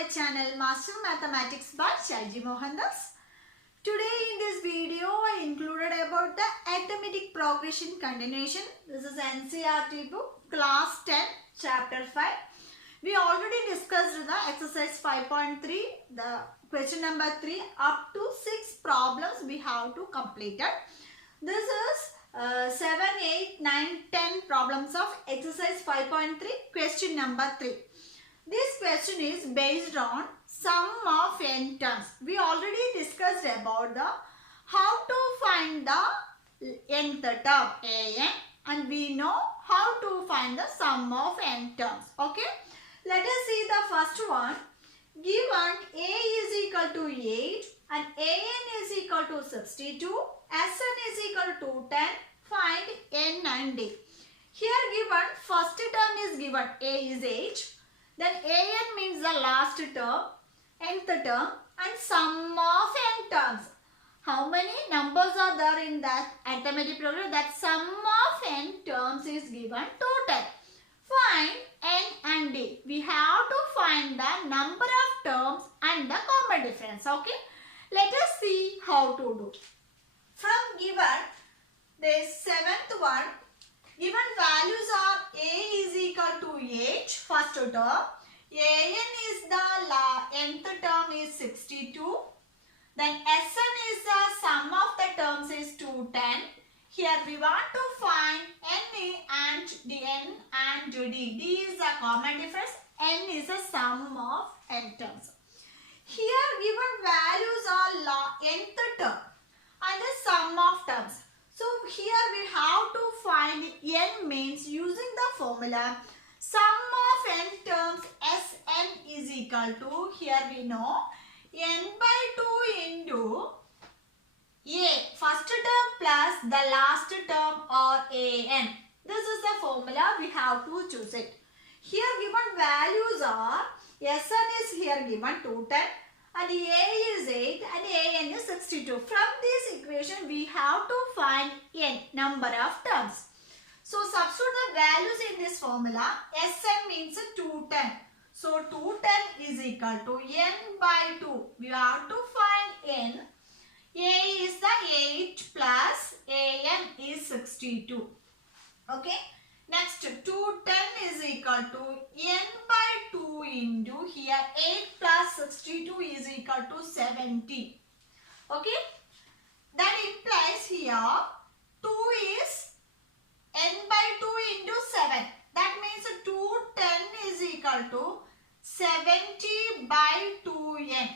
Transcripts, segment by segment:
my channel Master Mathematics by Shaiji Mohandas. Today in this video I included about the arithmetic progression continuation. This is NCERT book class 10 chapter 5. We already discussed the exercise 5.3, the question number 3 up to 6 problems we have to complete it. This is 7, 8, 9, 10 problems of exercise 5.3 question number 3. This question is based on sum of n terms. We already discussed about the how to find the nth term an, and we know how to find the sum of n terms. Okay, let us see the first one. Given a is equal to 8 and an is equal to 62, Sn is equal to 10, find n and d. Here given first term is given a is 8. Then an means the last term, nth term, and sum of n terms. How many numbers are there in that arithmetic program? That sum of n terms is given total. Find n and d. We have to find the number of terms and the common difference. Okay. Let us see how to do. From given this seventh one, given values are a is equal to 8, first term. An is the nth term is 62. Then Sn is the sum of the terms is 210. Here we want to find n and d. D is the common difference. N is the sum of n terms. Here given values are nth term and the sum of terms. So here we have to find n means using the formula sum of n terms Sn is equal to, here we know, n by 2 into a first term plus the last term or an. This is the formula, we have to choose it. Here given values are, Sn is here given 210 and a is 8 and an is 62. From this equation we have to find n number of terms. So substitute the values in this formula. Sn means 210. So 210 is equal to n by 2. We have to find n. A is the 8 plus an is 62. Okay. Next 210 is equal to n by 2 into here 8 plus 62 is equal to 70. Okay. That implies here 2 is n by 2 into 7. That means 210 is equal to 70 by 2n.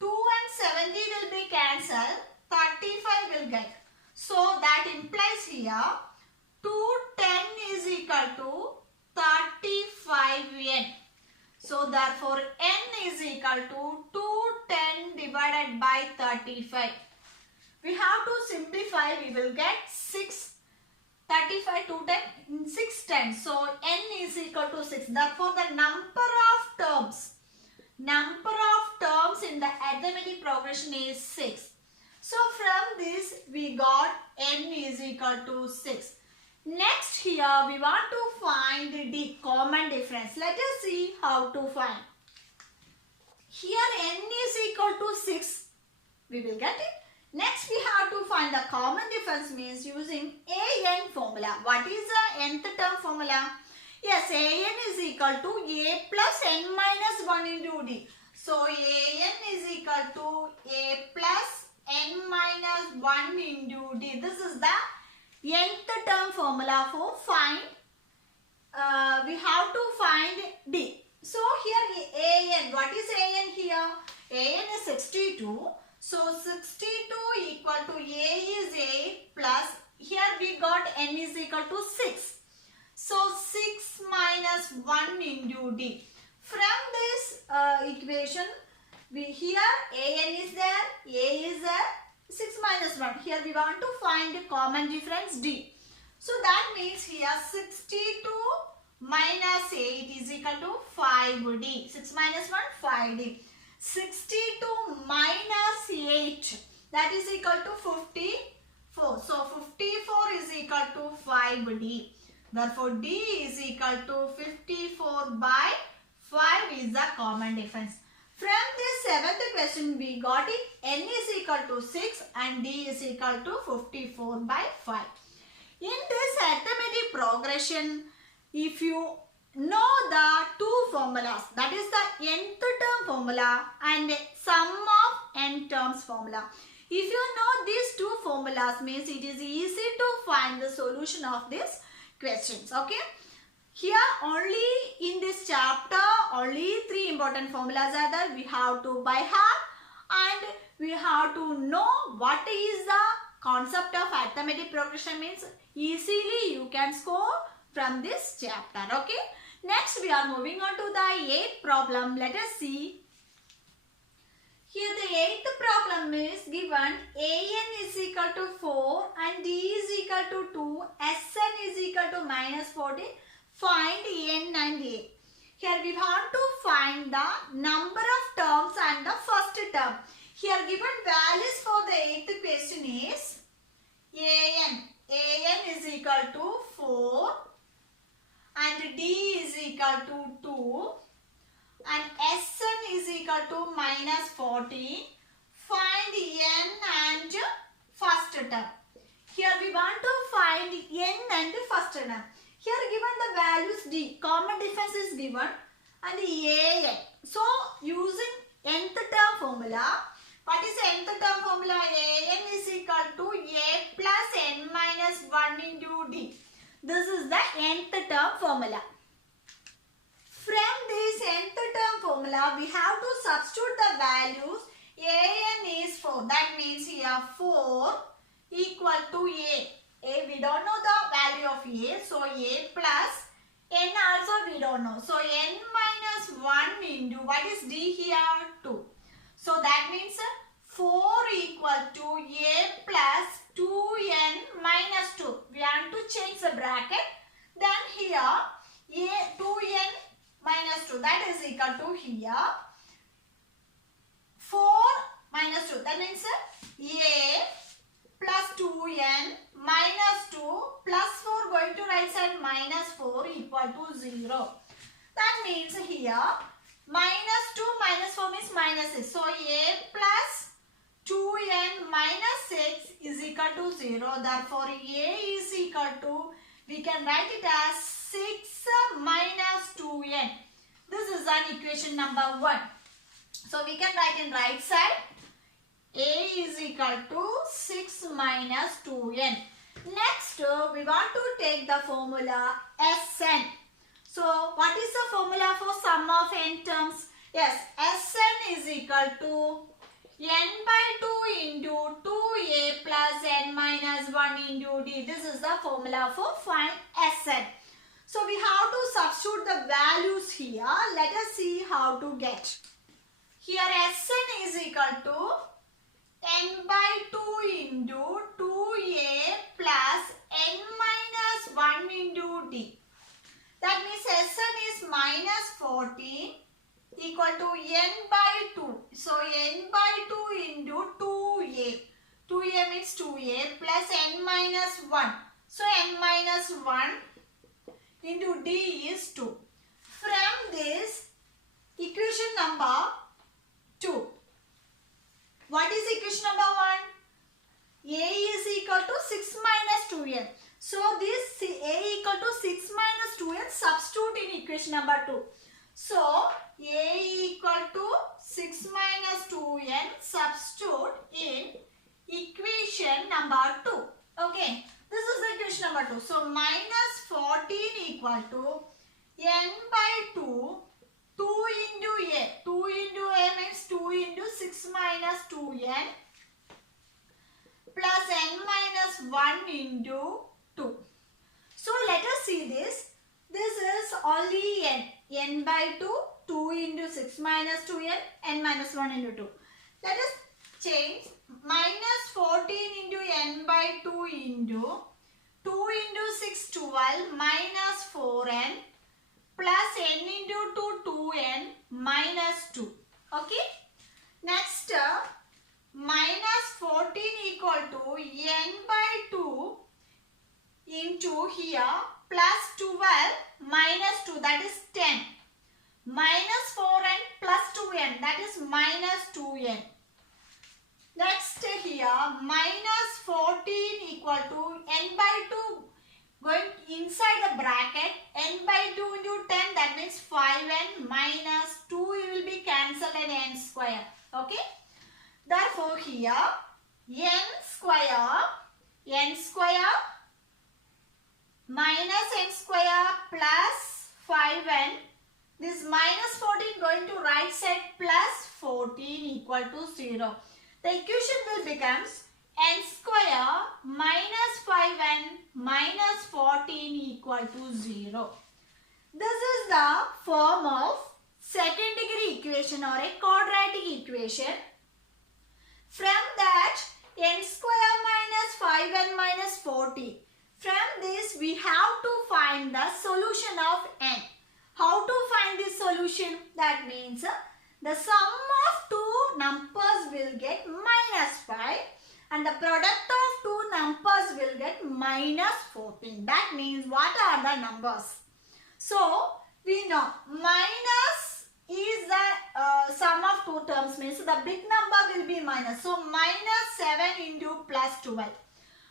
2 and 70 will be cancelled. 35 will get. So that implies here 210 is equal to 35n. So therefore n is equal to 210 divided by 35. We have to simplify. We will get 6. 35 to 10, 6 times. So n is equal to 6. Therefore the number of terms in the arithmetic progression is 6. So from this we got n is equal to 6. Next here we want to find the common difference. Let us see how to find. Here n is equal to 6. We will get it. Next we have to find the common difference means using an formula. What is the nth term formula? Yes, an is equal to a plus n minus 1 into d. So an is equal to a plus n minus 1 into d. This is the nth term formula for find. We have to find d. So here an, what is an here? An is 62. So 62 equal to a is 8 plus, here we got n is equal to 6. So 6 minus 1 into d. From this equation, here an is there, a is there, 6 minus 1. Here we want to find the common difference d. So that means here 62 minus 8 is equal to 5d. 6 minus 1, 5d. 62 minus 8, that is equal to 54. So 54 is equal to 5d. Therefore d is equal to 54 by 5 is the common difference. From this seventh question we got it, n is equal to 6 and d is equal to 54 by 5. In this arithmetic progression, if you know the two formulas, that is the nth term formula and sum of n terms formula. If you know these two formulas, means it is easy to find the solution of these questions. Okay. Here only in this chapter only 3 important formulas are there. We have to by heart and we have to know what is the concept of arithmetic progression, means easily you can score from this chapter. Okay. Next we are moving on to the 8th problem. Let us see. Here the 8th problem is given an is equal to 4 and d is equal to 2, sn is equal to minus 14. Find n and a. Here we want to find the number of terms and the first term. Here given values for the 8th question is an is equal to 4 and d is equal to 2 and sn is equal to minus 14. Find n and first term. Here we want to find n and first term. Here given the values d, common difference is given and an. So using nth term formula, what is nth term formula? An is equal to a plus n minus 1 into d. This is the nth term formula. From this nth term formula, we have to substitute the values. An is 4. That means here 4 equal to a. We don't know the value of a. So a plus n also we don't know. So n minus 1 into, what is d here? 2. So that means 4 equal to a plus 2n minus 2. We want to change the bracket. Then here a 2n minus 2, that is equal to here 4 minus 2. That means a plus 2n minus 2 plus 4 going to right side minus 4 equal to 0. That means here minus 2 minus 4 means minus 6. So a plus 2n minus 6 is equal to 0. Therefore a is equal to, we can write it as 6 minus 2n. This is an equation number 1. So we can write in right side a is equal to 6 minus 2n. Next we want to take the formula Sn. So what is the formula for sum of n terms? Yes, Sn is equal to n by 2 into 2a plus n minus 1 into d. This is the formula for find Sn. So we have to substitute the values here. Let us see how to get. Here Sn is equal to n by 2 into 2a plus n minus 1 into d. That means Sn is minus 14 equal to n by 2. So n by 2 into 2a. 2a means 2a plus n minus 1. So n minus 1 into d is 2. From this equation number 2. What is equation number 1? A is equal to 6 minus 2n. So this a equal to 6 minus 2n substitute in equation number 2. So a equal to 6 minus 2n substitute in equation number 2. Okay. This is equation number 2. So minus 14 equal to n by 2. 2 into a. 2 into a means 2 into 6 minus 2n plus n minus 1 into 2. So let us see this. This is only n. n by 2. 2 into 6 minus 2n. n minus 1 into 2. Let us change minus 14 into n by 2 into 2 into 6 12 minus 4n plus n into 2 2n minus 2. Okay. Next minus 14 equal to n by 2 into here plus 12 minus 2, that is 10. minus 4n plus 2n, that is minus 2n. Next here, minus 14 equal to n by 2 going inside the bracket, n by 2 into 10, that means 5n minus 2 will be cancelled and n square. Okay. Therefore here n square minus n square plus 5n, this minus 14 going to right side plus 14 equal to 0. The equation will becomes n square minus 5n minus 14 equal to 0. This is the form of second degree equation or a quadratic equation. From that, n square minus 5n minus 40. From this, we have to find the solution of n. How to find this solution? That means the sum of two numbers will get minus 5 and the product of two numbers will get minus 14. That means what are the numbers? So, we know minus is the sum of two terms, means the big number will be minus. So, minus 7 into plus 12.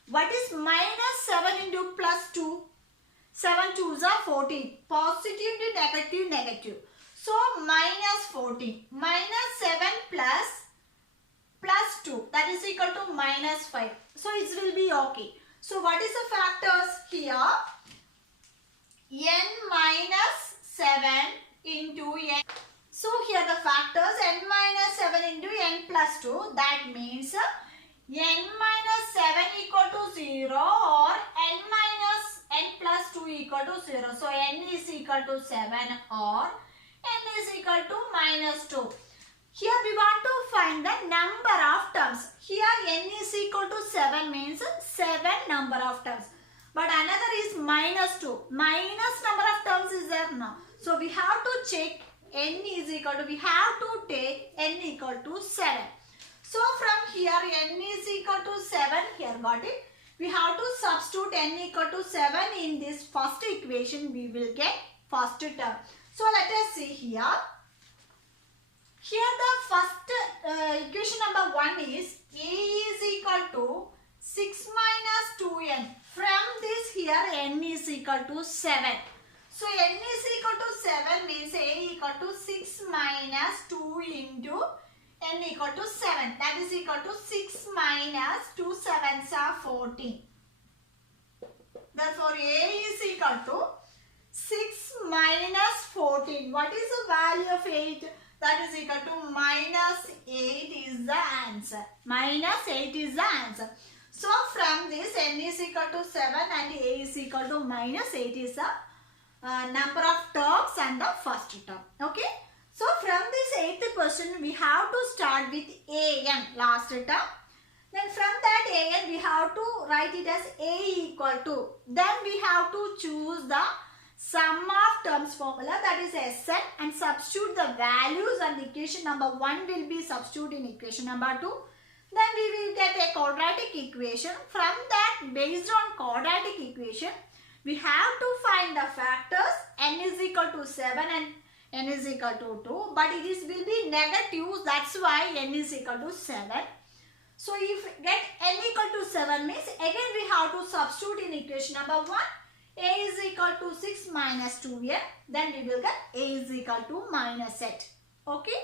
What is minus 7 into plus 2? 7 2s are 14. Positive into negative, negative. So, minus 14. Minus 7 plus 2. That is equal to minus 5. So, it will be okay. So, what is the factors here? N minus 7 into n. So, here the factors n minus 7 into n plus 2. That means n minus 7 equal to 0 or n minus n plus 2 equal to 0. So, n is equal to 7 or n is equal to minus 2. Here we want to find the number of terms. Here n is equal to 7 means 7 number of terms. But another is minus 2. Minus number of terms is there now. So, we have to check n is equal to, we have to take n equal to 7. So, from here n is equal to 7, here got it. We have to substitute n equal to 7 in this first equation, we will get first term. So, let us see here. Here the first equation number 1 is a is equal to 6 minus 2n. From this here n is equal to 7. So, n is equal to 7 means a equal to 6 minus 2 into n equal to 7. That is equal to 6 minus 2 7s are 14. Therefore, a is equal to 6 minus 14. What is the value of 8? That is equal to minus 8 is the answer. Minus 8 is the answer. So, from this n is equal to 7 and a is equal to minus 8 is the number of terms and the first term. Okay. So, from this 8th question, we have to start with an, last term. Then from that an, we have to write it as a equal to. Then we have to choose the sum of terms formula, that is Sn, and substitute the values, and equation number 1 will be substituted in equation number 2. Then we will get a quadratic equation. From that, based on quadratic equation, we have to find the factors n is equal to 7 and n is equal to 2, but it is will be negative, that's why n is equal to 7. So, if get n equal to 7 means again we have to substitute in equation number 1. A is equal to 6 minus 2n, then we will get a is equal to minus 8. Okay.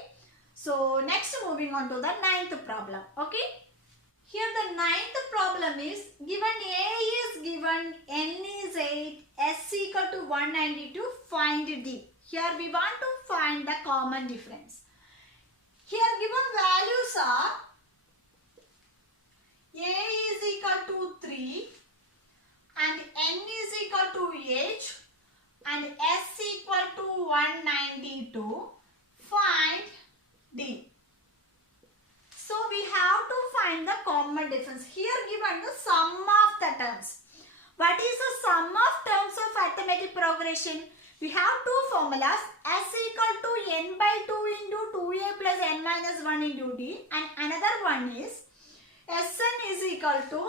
So, next moving on to the 9th problem. Okay. Here the 9th problem is given a is given, n is 8, s equal to 192, find d. Here we want to find the common difference. Here given values are a is equal to 3 and n is equal to 8 and s equal to 192. Find d. So, we have to find the common difference. Here given the sum of the terms. What is the sum of terms of arithmetic progression? We have two formulas, s equal to n by 2 into 2a plus n minus 1 into d, and another one is Sn is equal to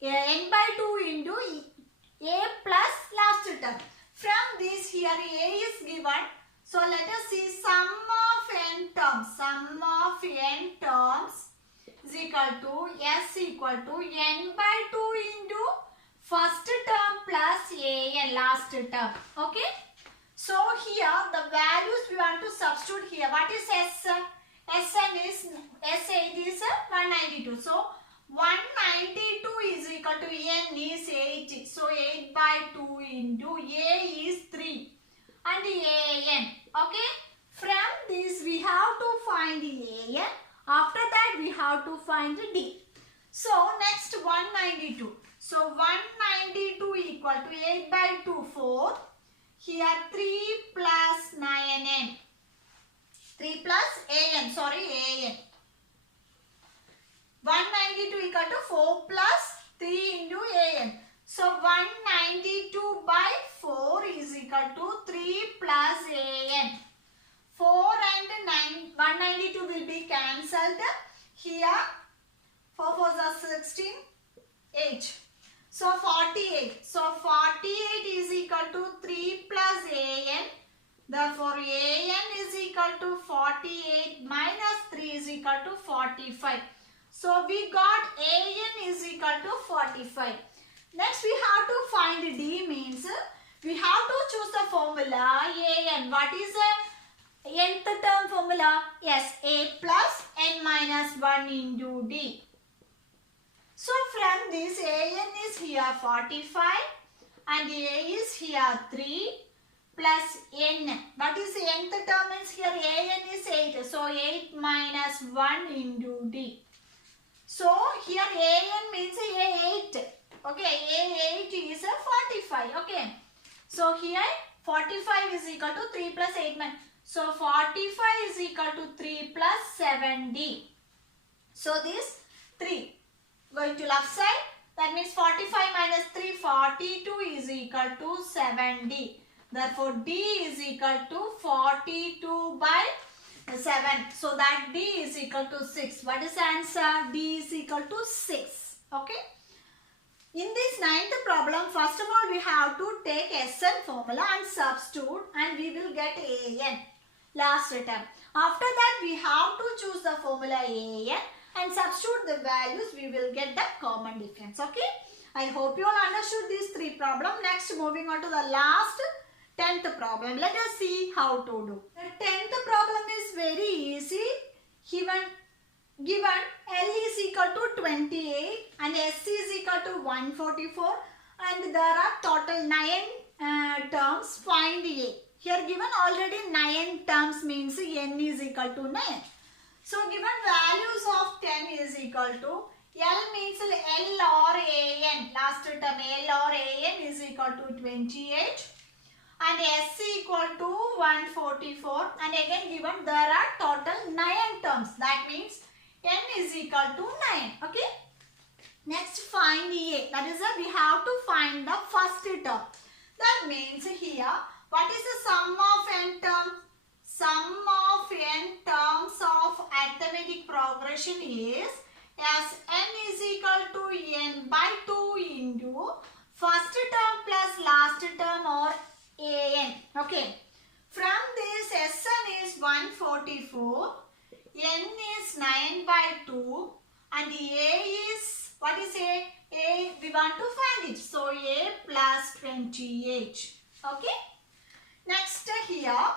n by 2 into a plus last term. From this here A is given. So let us see sum of n terms. Sum of n terms is equal to S equal to n by 2 into first term plus an last term. Okay. So here the values we want to substitute here. What is S? S8 is 192. So 192 is equal to n is 8. So 8 by 2 into A is 3 and an. Okay. From this we have to find an. After that we have to find D. So next 192. So 192 equal to 8 by 2 4. Here 3 plus 9n. 3 plus an. Sorry, an. 192 equal to 4 plus 3 into an. So 192 by 4 is equal to 3 plus an. 4 and 9, 192 will be cancelled. Here 4 4 is 16, 8. So 48. So 48 is equal to 3 plus an. Therefore an is equal to 48 minus 3 is equal to 45. So we got an is equal to 45. Next we have to find D, means we have to choose the formula an. What is the nth term formula? Yes, a plus n minus 1 into D. So from this an is here 45 and a is here 3 plus n. What is the nth term is here? An is 8. So 8 minus 1 into D. So here an means a8. Okay, a8 is a 45. Okay. So here 45 is equal to 3 plus 8 minus. So 45 is equal to 3 plus 7D. So this 3. Going to left side, that means 45 minus 3, 42 is equal to 7D. Therefore D is equal to 42 by 7. So that D is equal to 6. What is the answer? D is equal to 6. Okay. In this ninth problem, first of all we have to take Sn formula and substitute and we will get an last term. After that we have to choose the formula an and substitute the values, we will get the common difference. Okay. I hope you all understood these three problems. Next, moving on to the last 10th problem. Let us see how to do. The 10th problem is very easy. Given L is equal to 28 and S is equal to 144 and there are total 9 terms. Find A. Here given already 9 terms means N is equal to 9. So given values of 10 is equal to L means L or An. Last term L or An is equal to 28 and S equal to 144 and again given there are total 9 terms. That means N is equal to 9. Okay. Next find A. That is we have to find the first term. That means here what is the sum of n terms? Sum of n terms of arithmetic progression is as n is equal to n by 2 into first term plus last term or an. Okay. From this Sn is 144, n is 9 by 2 and a is, what is a? A we want to find it. So a plus 28. Okay. Next here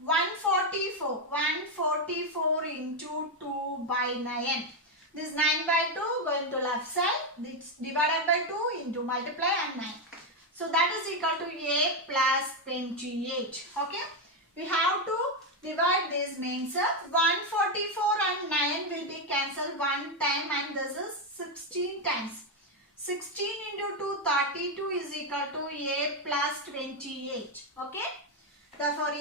144 into 2 by 9. This 9 by 2 going to left side. This divided by 2 into multiply and 9. So that is equal to a plus 28. Okay. We have to divide this, means 144 and 9 will be cancelled one time and this is 16 times. 16 into 2, 32 is equal to a plus 28. Okay. Therefore, a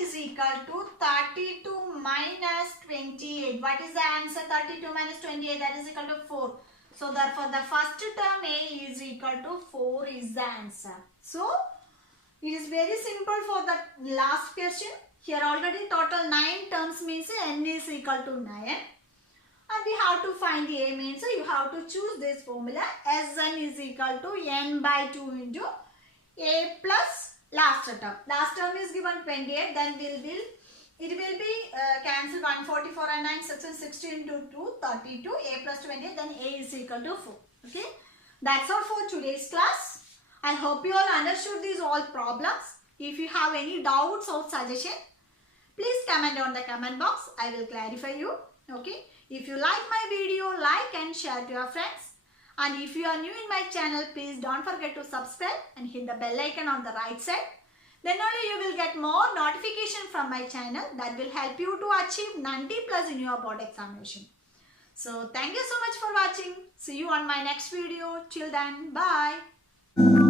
is equal to 32 minus 28. What is the answer? 32 minus 28, that is equal to 4. So, therefore, the first term a is equal to 4 is the answer. So, it is very simple for the last question. Here already total 9 terms means n is equal to 9. And we have to find a, means you have to choose this formula. Sn is equal to n by 2 into A plus last term. Last term is given 28. Then it will be cancelled 144 and 9, 6 and 16 into 2, 32. A plus 28. Then A is equal to 4. Okay. That's all for today's class. I hope you all understood these all problems. If you have any doubts or suggestion, please comment on the comment box. I will clarify you. Okay. If you like my video, like and share to your friends. And if you are new in my channel, please don't forget to subscribe and hit the bell icon on the right side. Then only you will get more notification from my channel that will help you to achieve 90 plus in your board examination. So thank you so much for watching. See you on my next video. Till then, bye.